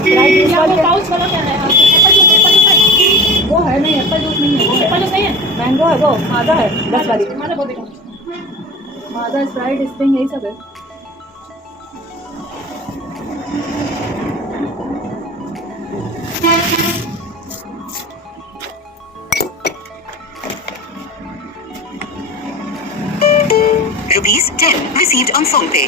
स्प्राइट या वो juice pouch वाला क्या है आपको? एप्पल जूस है? वो है नहीं, एप्पल जूस नहीं है, वो एप्पल है जूस नहीं है? मैंगो है, वो माजा है 10 वाली। माजा बहुत देखो। माजा, स्प्राइट, स्टिंग यही सब है। Rupees 10 received on PhonePe.